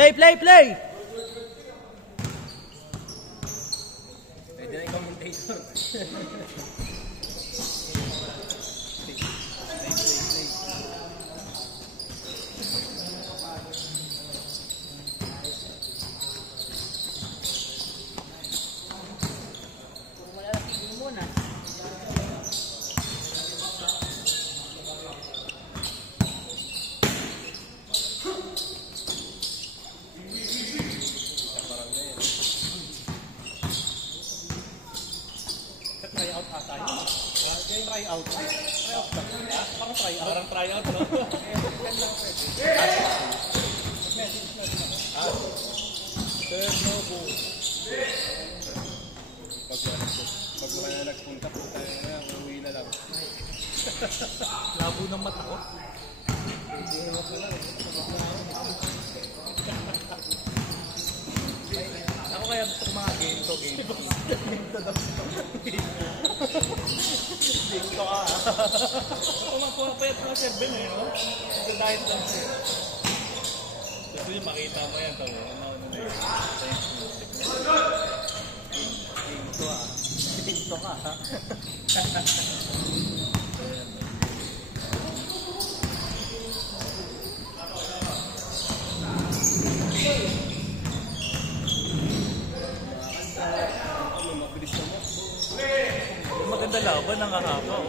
Play, play, play! Pwede na yung commentator. Parang try out, no? Pag wala na nagpunta po tayo na, uwi na lang. Labo ng mata ko. Ako kaya gusto ko mga game to. Game to ka. Ako payat mga serben eh, no? Kasi diet lang siya. Gusto nyo makita mo yan. Game to ah. Game to ka ha. Maganda laban, nakahaba oh.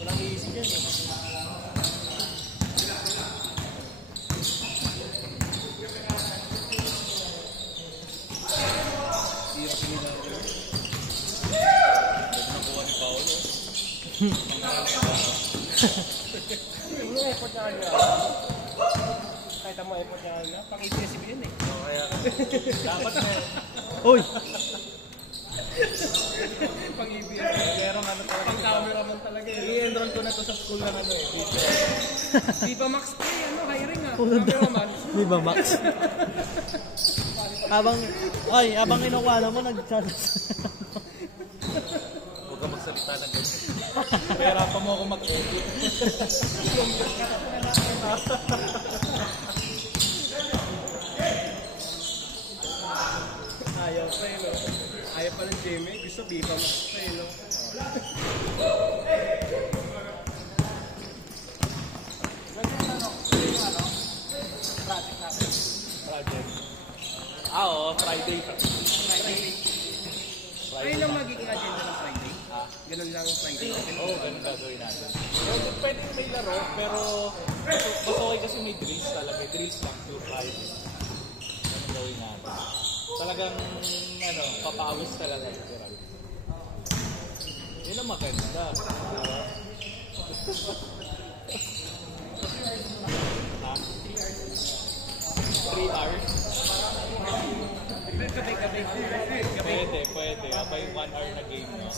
Walang iisip yan eh. Hirap yung nila. Pwede nakuha ni Paolo. Yung effort niya kanya. Kahit ang mga effort niya kanya, pang-ABS yun eh. Dapat na Uy! Pang-ABS. Merong ano talaga. Pang-cameraman talaga eh. I-enroll ko na to sa school ng ano eh. Viva Max Play, ano, hiring ah. Cameraman. Viva Max. Habang inuwala mo, nagsasalita. huwag ka magsalita ng ganyan. Pera pa mo ako mag-edit. Ayaw pa eh, no? Ayaw pa ng Jimmy. Gusto Viva Max pa eh, no? Project. Oo, Friday. Ayun lang magiging agenda ng Friday. Ganun lang ang Friday. Oo, ganun gagawin natin. Pero pwede may laro, pero mas okay kasi may drills talaga. Drills lang, 2-5. Ganun gawin natin. Talagang, papawis talaga. Yun ang maganda. Diba? Ha? 3 hours? Gabi. Pwede. Aba yung 1 hour na game, no?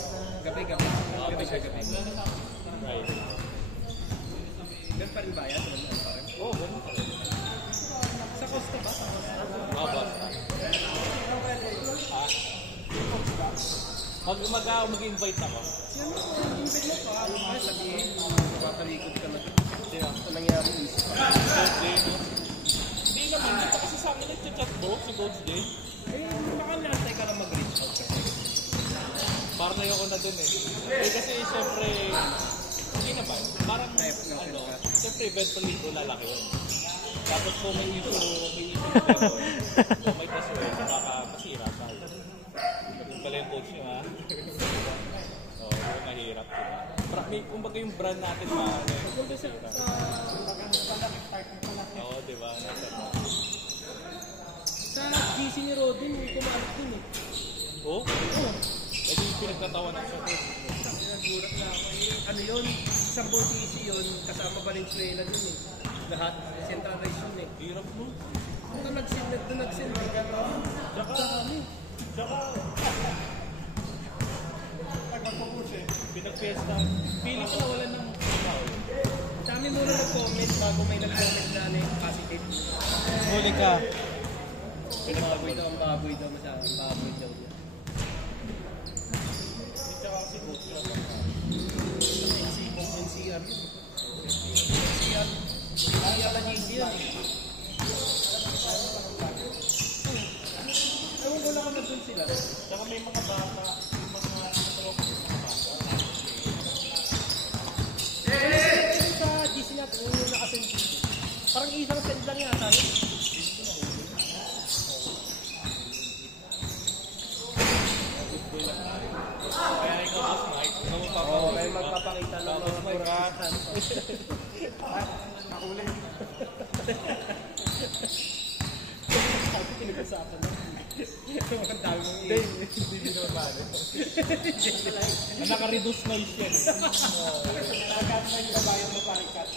Gabi. Gabi. Right. Ganun pa rin ba yan? Oo, ganun pa rin. Sa Costa ba? Basta. Mag-invite ako. Sino mo? Invite mo pa. Ano ba? Sabihin. Makalikod ka na. Ano nangyari? Hindi naman. Hindi pa kasi sa amin nag-chat bro, si Coach Day. Baka nantay ka lang mag-reach out kasi. Parang ayoko na dun eh. Kasi syempre, hindi naman. Parang, syempre eventually ito lalaki yun. Tapos kung may issue kung may paswell, baka masira tayo. Yung pala yung coach nyo ha. Oo, mahirap. Kumbaga yung brand natin masira. Oo, diba? Sa GC ni Rodin, kumalit din eh. Oo? Eh di pinagtatawanan siya din. Nagurat na ako eh. Ano yun? Isang board GC yun, kasama Valenzuela dun eh. Lahat, centralized yun eh. Hirap mo. Ito nagsin. Tsaka, pinag-fiesta. Feeling ko nawalan ng foul. Sa amin muna nag-comment bago may nag-comment na ano yung positive. Huli ka. Baboy daw masyadong. Baboy daw niya. Tsaka si coach na. NCR yun. NCR na GC yan eh. nandun sila. Saka may mga bata, yung mga tropa yung mga bata. Sa GC natin, yung nakasend. Parang isang send lang yata. Kaya ikaw, Boss Mike, ikaw mo Oo, may magpapakita ng mga kurakahan. Nakulit. Sabi, pinag-usapan na. Ang dami mong Hindi naman ba? Naka-reduce noise yan eh. Nalagat na yung kabayan mo parikat.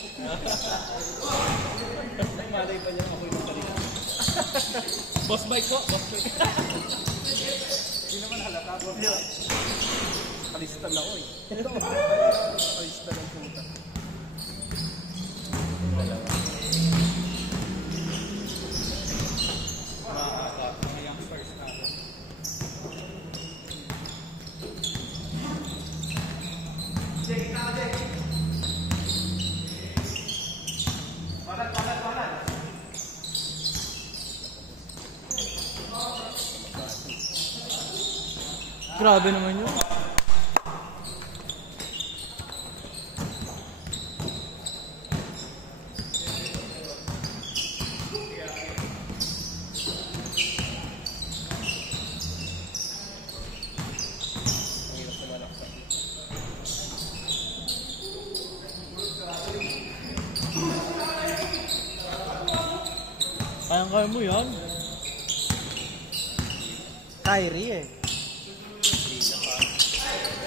malay pa niya ako yung parikat. Boss Mike ko, Boss Mike. Hindi naman halata. Kalistan ako eh. Kalistan ng puta. Mga youngsters natin. Grabe naman yun. Kaya mo yan. Kyrie eh. Si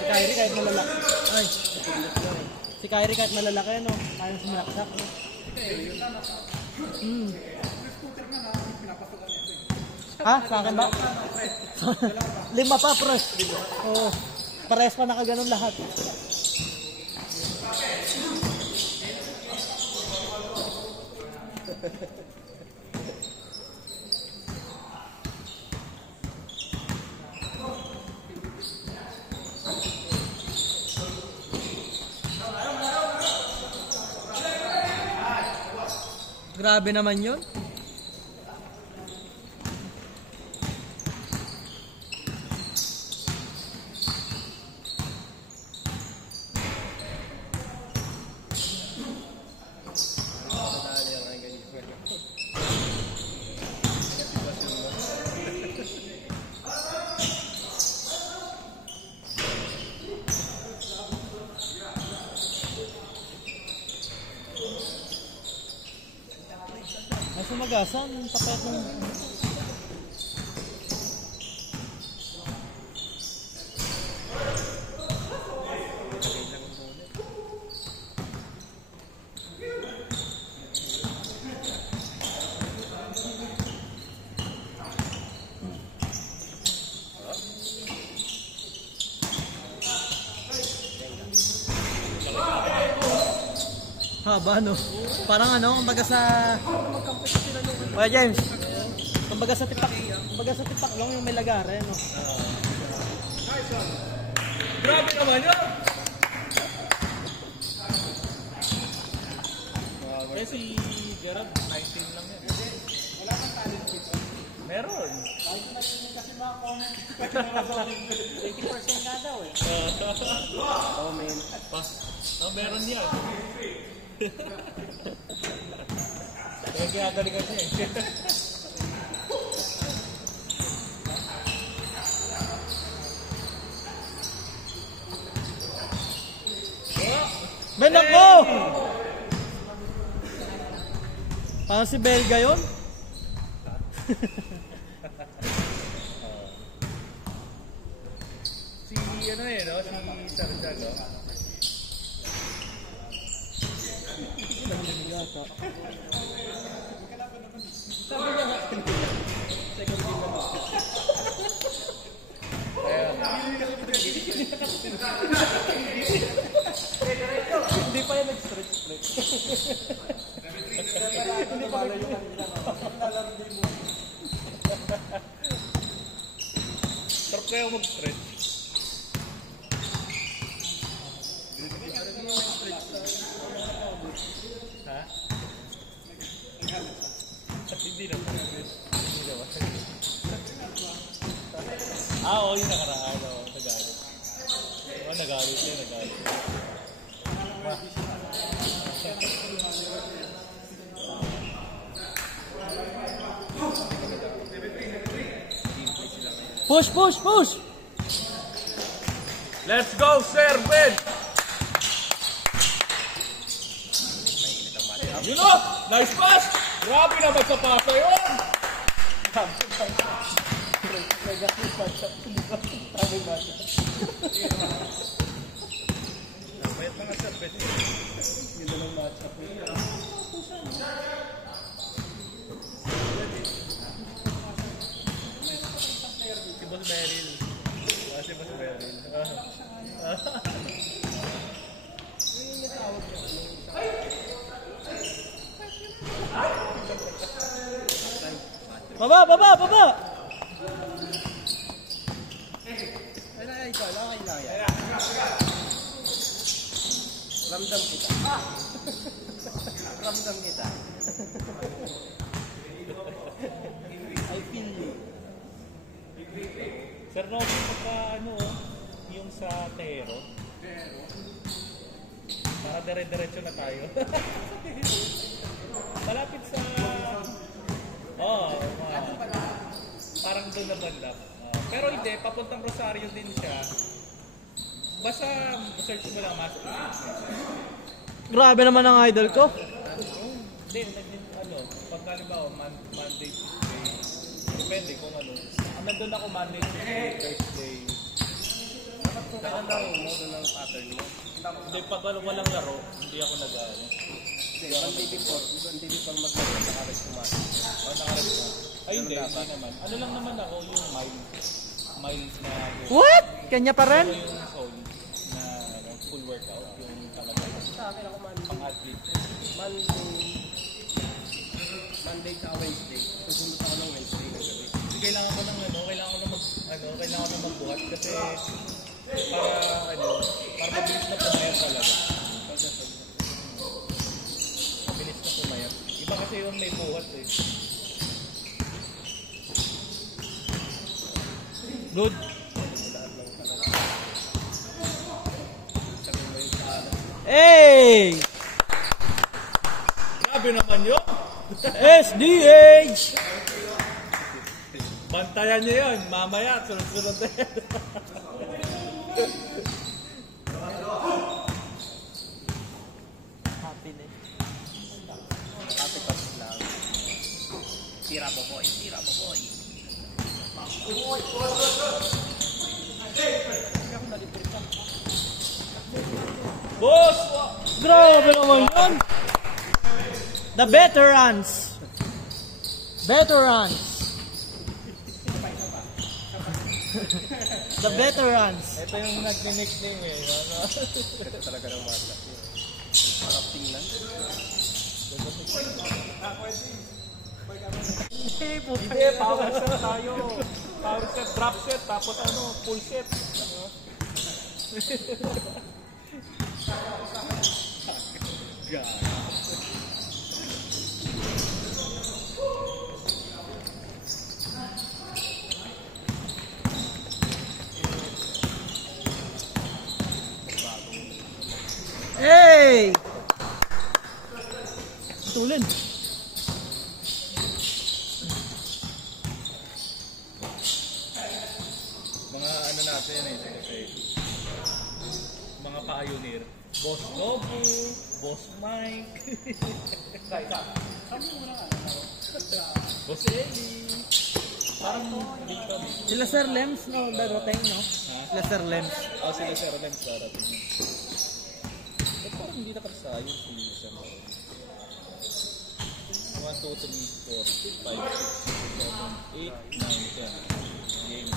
Kyrie kahit malalaki. Ay. Si Kyrie kahit malalaki, no? Kaya sumalaksak, no? Ha? Sa akin ba? 5 pa, pres. Oo. Pares pa nakaganon lahat. Grabe naman yun. Ay, sumagasan. Tapet ng... Haba, no? Parang ano, kumbaga sa... Well, James, kumbaga sa tipak lang yung may lagare, no? Grabe naman yun! Eh si Gerard, 19 lang yan. Wala kang talent dito. Meron. Kasi mga comment. 80% nga daw, eh. Oh, man. Oh, meron yan. Kaya ginagalingan siya eh. Ben ako! Parang si Belga yun? Si ano eh, no? Si Sarjalo. Sabi niya nga kanina. Second game na ba? Hindi pa yan nag-stretch. Hindi pa yung kanina. Lalaro mo. Sarap kayo mag-stretch. Ha? Hindi naman. Hindi naman. Oo, yung nakaraan. Oo, nagalit. Oo, nagalit siya, nagalit. Push, push, push! Let's go, Sir Ben! You know, nice pass! Grabe naman sa pasa yun! Bayat mga Sir Ben. Si Boss Beryl. Si Boss Beryl. Baba, baba, baba! Ramdam kita. Ramdam kita. I feel you. Sir Robin, pagka ano, yung sa Tero. Para dire-diretso na tayo. Malapit sa... parang doon na banda. Pero hindi, papuntang Rosario din siya. Basta search mo lang Master Grabe naman ang idol ko. Hindi, ano, pag halimbawa Monday, Tuesday, depende kung ano. Nandun ako Monday, Tuesday, Thursday. Kailan daw mo doon ang pattern mo? Hindi, pag walang laro, hindi ako nag-ano. Monday before maglaro sa kares kumakas. Nakaras na. Ay, hindi naman. Ano lang naman ako, yung mild na... What? Kanya pa rin? Yung soul na full workout, yung talaga. Sa akin ako Pang-athlete. Monday sa Wednesday. Susunod ako ng Wednesday ng gabi. Kailangan ko ng magbuhat kasi para mabilis na pumayat talaga. Mabilis na pumayat. Iba kasi yung may buhat eh. Good. Hey! Grabe naman yun! SDH! Bantayan niyo yun, mamaya, sunod-sunod na yan. Happiness. Katipas lang. Tira mo boy, tira mo boy. Boss! Grabe naman yun! The veterans! Veterans! The veterans! Ito yung nag-nickname eh. Ito talaga ng market. Harap tingnan. Hindi, power set tayo. Power set, drop set, tapos full set. Hey! Tulin. Mga natin eh, kasi mga pioneer. Boss Lobo, Boss Mike. Boss Eli. Parang dito. Sila Sir Lems, no? Darating, no? Sila Sir Lems. Sila Sir Lems darating. Parang hindi nakasayo si Sir Lems. 1, 2, 3, 4, 5, 6, 7, 8, 9, 10. Game.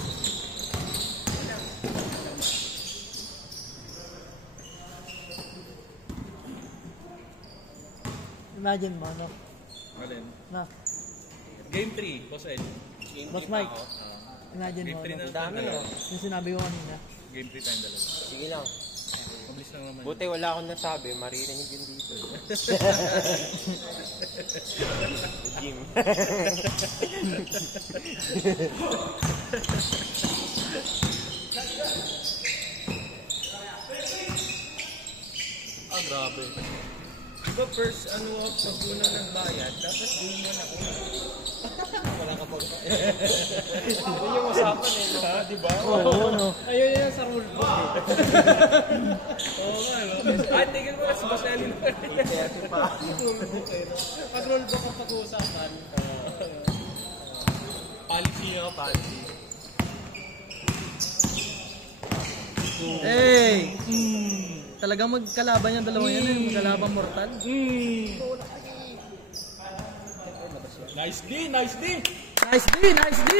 Imagine mo, no? Alin? Na, Game 3, Boss Ed. Boss Mike. Imagine mo, Game 3 no? na dami no? Yung sinabi ko kanina. Game 3 tayong dalawa. Sige lang. Mabilis lang naman. Buti wala akong nasabi, maririnig yun dito. Jim. Grabe. Diba first pag una nagbayad, dapat din mo na una. Wala ka pa. Yun yung usapan eh, no? Diba? Oo, no. Ayun yan sa rule book eh. Oo nga, no? Ay, tigil mo na si Baselli na. Rule book eh, no? Pag rule book ang pag-uusapan. Policy yun, policy. Hey! Talagang magkalaban yung dalawa yan eh. Magkalabang mortal. Nice D, nice D! Nice D! Nice D!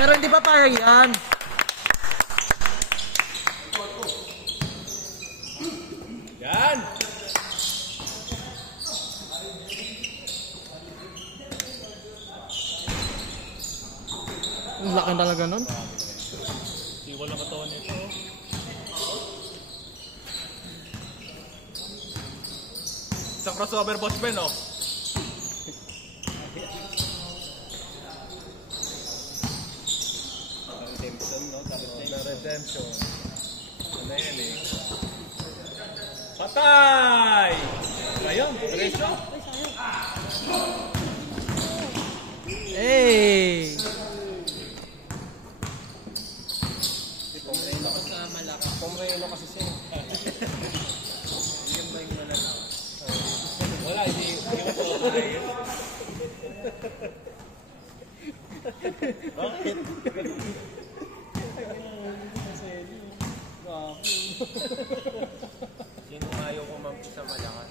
Pero hindi pa para yan. Yan! Ang laki talaga nun. Siwal ang katawan nito. Sa crossover, Boss Ben, oh. Redemption, no? Redemption. Ano yan eh? Patay! Ayun, diretso. Hey! Pomreno ka sa malaki. Pomreno kasi siya. Yung ba yung malalakas? Wala, hindi mo po tayo. Bakit? Yan yung ayaw ko mampi sa malakas.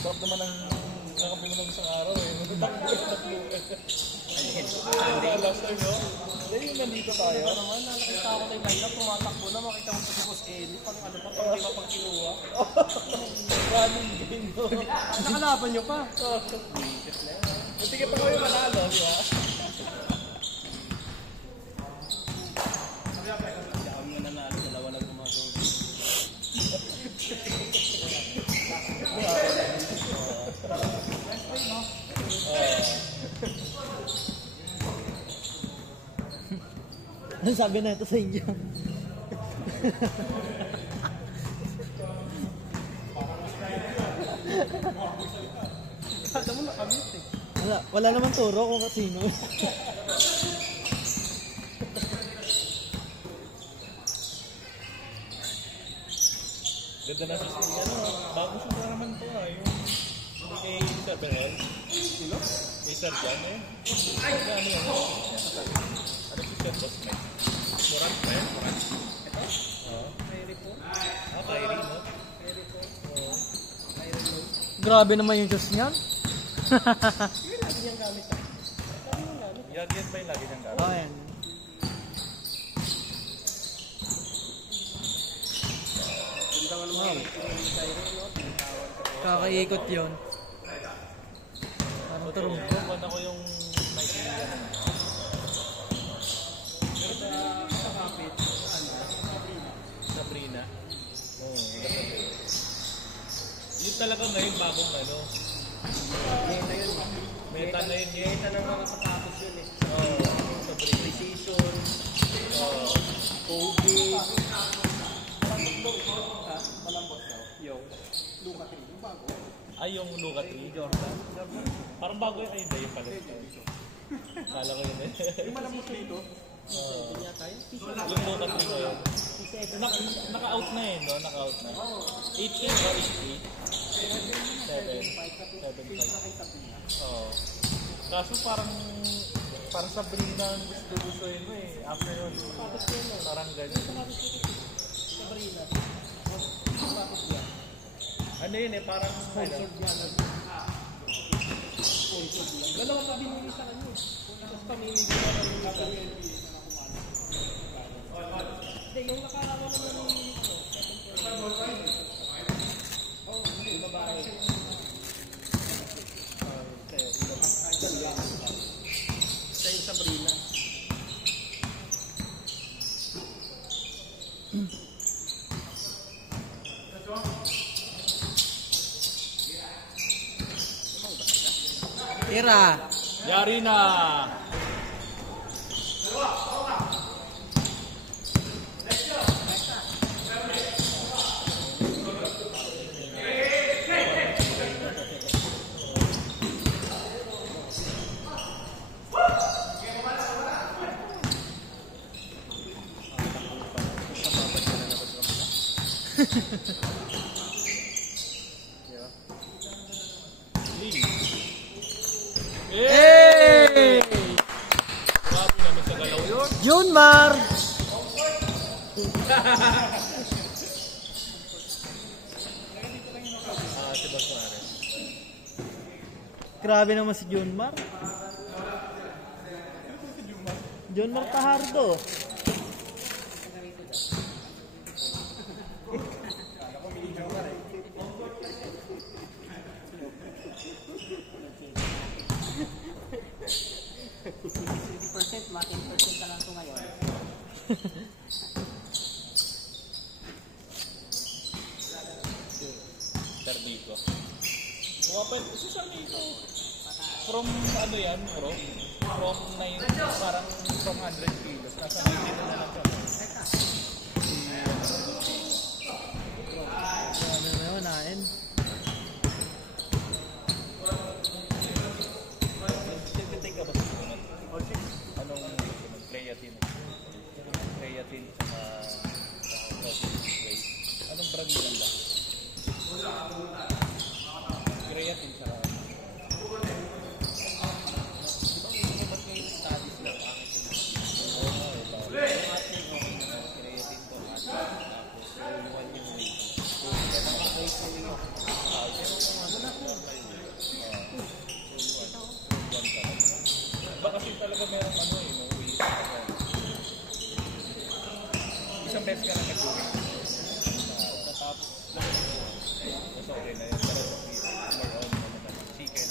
Sarap naman ang nakabi mo ng isang araw eh. Takbo eh. Last time, no? Dahil yung nandito tayo. Ano naman, nakakita ako tayo line-up, tumatakbo na, makita mo sa Boss Eli, pang ano pa, pang di ba pang kinuha. Running game, no? Nakalaban nyo pa. Buti ka pa kami manalo, di ba? Kami nga nanalo, dalawa na gumagawa. Ano sabi na ito sa inyo? Kada mo nakamit eh. Wala naman turo kung kasino. Ganda na sa siya, ano? Bago siya naman to, ah. Yung kay Sir Berel. Sino? Kay Sir Jan, eh. Ano yan? Ano si Sir Boss Mike? Morant ba yan? Morant? Ito? Oo. Kyrie po. Ah, Kyrie, no? Kyrie po. Oo. Kyrie po. Grabe naman yung Diyos niyan. Yun lagi niyang gamit ah. Lagi niyang gamit. Yan ba yung lagi niyang gawin? Oh, yan. Ganda nga naman. Kyrie, no? Tinitawan ko. Kakaikot yun. Parang turong. Buwan ako yung Nike na yan. Sa kapit, Sabrina. Oo, yun talaga ngayon bagong ano. meta yun. Meta na yun yun. Meta ng mga sapatos yun eh. Oo, Sabrina. Precision, Oo. Kobe. Malambot daw. Yung Luka 3, yung bago. Ay, yung Luka 3. Jordan. Parang bago yun. Ay, hindi. Yung pala. Kala ko yun eh. Yung malambot dito. Oo. Kanya tayo. Yung Luka 3 ngayon. Naka-out na yun, no? Naka-out na. 8K ba? 8K? 7.5. Oo. Kaso parang Sabrina ang gusto-gustuin mo eh. After yun. Parang ganyan. Sabrina. Ano yun eh, parang Sponsored yan. Sponsored yan. Dalawa pa binili sa kanya. Tapos pamili ko na rin yung NBA. Hindi, yung nakarawan naman ng ito. Oh, hindi, babae. Sa yung Sabrina. Tira. Yari na. Hey! Grabe naman sa galaw yun. Junmar! Si Boss Juarez. Grabe naman si Junmar. Junmar Tahardo. Tardito. Kumapit, si Sarnito. From ano yan, bro? From 9, parang from 100 kilos. Nasa 90 na lang siya. Ano na yun, nain? Take ka ba sa sumunod? Anong sumunod? Creatine. Creatine sa protein. Anong brand nila ba? Creatine sa kasi talaga merong ano eh, no? Isang beses ka na nag-uwi. Tapos, mas okay na yun. Pero more on chicken.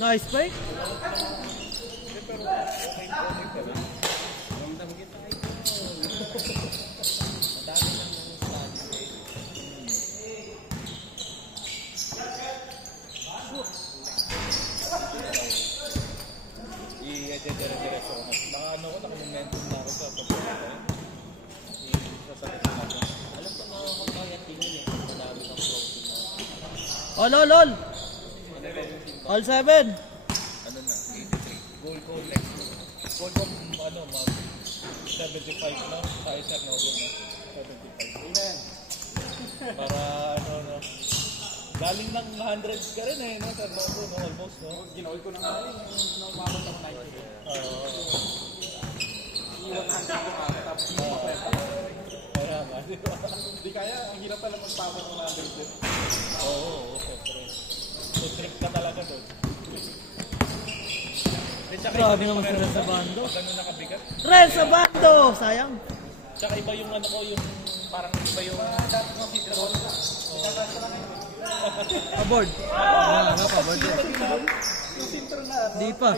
Nice play. Pero okay pa rin. Ramdam kita ay madami ng mga i-dire-diretso ko. Baka ano ko, nakamomentum na ako sa pagkakas. Sasakit na ako. Alam ko na ako kaya tingin eh. Madami ng protein na. All. All 7. Ano na, 83. Goal ko next. Goal ko, ano, mag 75 na. Sa isa na, goal na. 75. Amen. Para, ano, no. Galing ng 100s ka rin eh, no? Sa Novo, no? Almost, no? Ginoy ko na nga rin. Umabot ako 90. Iwan ang sito ka. Tapos hindi makwenta. Kaya nga, di ba? Hindi kaya. Ang hirap pala magpapot ng 100. Oo, syempre. So, trip ka talaga doon. Grabe naman si Ren Sabando. Pag ano nakabigat. Ren Sabando! Sayang. Tsaka iba yung ano ko, yung parang iba yung dati mo sitron. Aboard. Paboard. Di pa.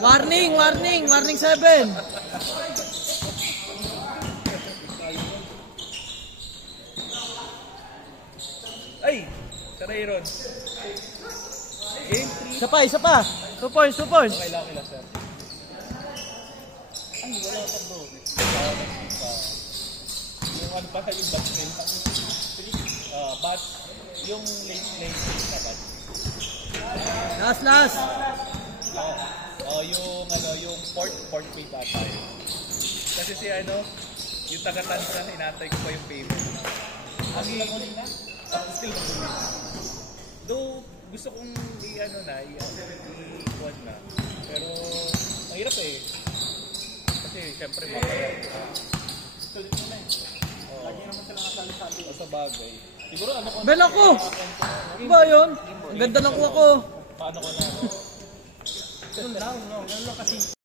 Warning! 7! Ay! Taray Ron. Game 3. Isa pa. 2 points. Okay lang, sir. Ay, wala ka bro. Yung ano pa yung batch nil. Batch. Yung late na batch. Last. Yung ano, yung port pay pa tayo. Kasi si ano, yung taga-tansan, inatay ko pa yung payment. Ang ilang ulit na? Still though, gusto kong i-ano na, i-quad na. Pero, mahirap eh. Kasi, syempre, makaya. Tulit mo na eh. Lagi naman sila nasali-sabi. Sa bagay. Siguro, ano ko Bel ako! Ano ba yun? Ang ganda ng kuha ko. paano ko na, Ganun lang kasi